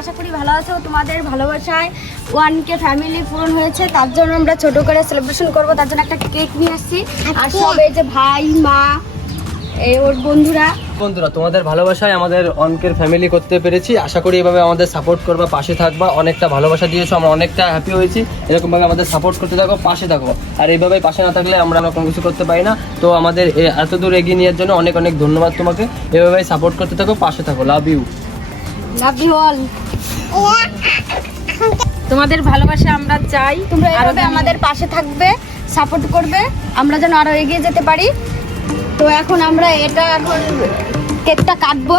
আশা করি ভালো আছো। তোমাদের ভালোবাসায় 1K ফ্যামিলি পূরণ হয়েছে, তার জন্য আমরা ছোট করে সেলিব্রেশন করব। তার জন্য একটা কেক নিয়ে আসছি। আর সব এই যে ভাই মা ওর বন্ধুরা তোমাদের ভালোবাসায় আমাদের অনকের ফ্যামিলি করতে পেরেছি। আশা করি এভাবে আমাদের সাপোর্ট করবা, পাশে থাকবা। অনেকটা ভালোবাসা দিয়েছো, আমরা অনেকটা হ্যাপি হয়েছি। এরকম ভাবে আমাদের সাপোর্ট করতে থাকো, পাশে থাকো। আর এইভাবে পাশে না থাকলে আমরা কোনো কিছু করতে পারি না। তো আমাদের এত দূর এগিয়ে নেওয়ার জন্য অনেক অনেক ধন্যবাদ তোমাকে। এভাবে সাপোর্ট করতে থাকো, পাশে থাকো। Love you all. তোমাদের ভালোবাসা আমরা চাই, তোমরা এভাবে আমাদের পাশে থাকবে, সাপোর্ট করবে, আমরা যেন আরো এগিয়ে যেতে পারি। তো এখন আমরা এখন কেকটা কাটবো।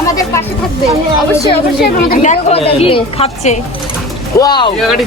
আমাদের পাশে থাকবে, অবশ্যই অবশ্যই আমাদের ব্যাক করে থাকবে। খাচ্ছে। ওয়াও শাড়ি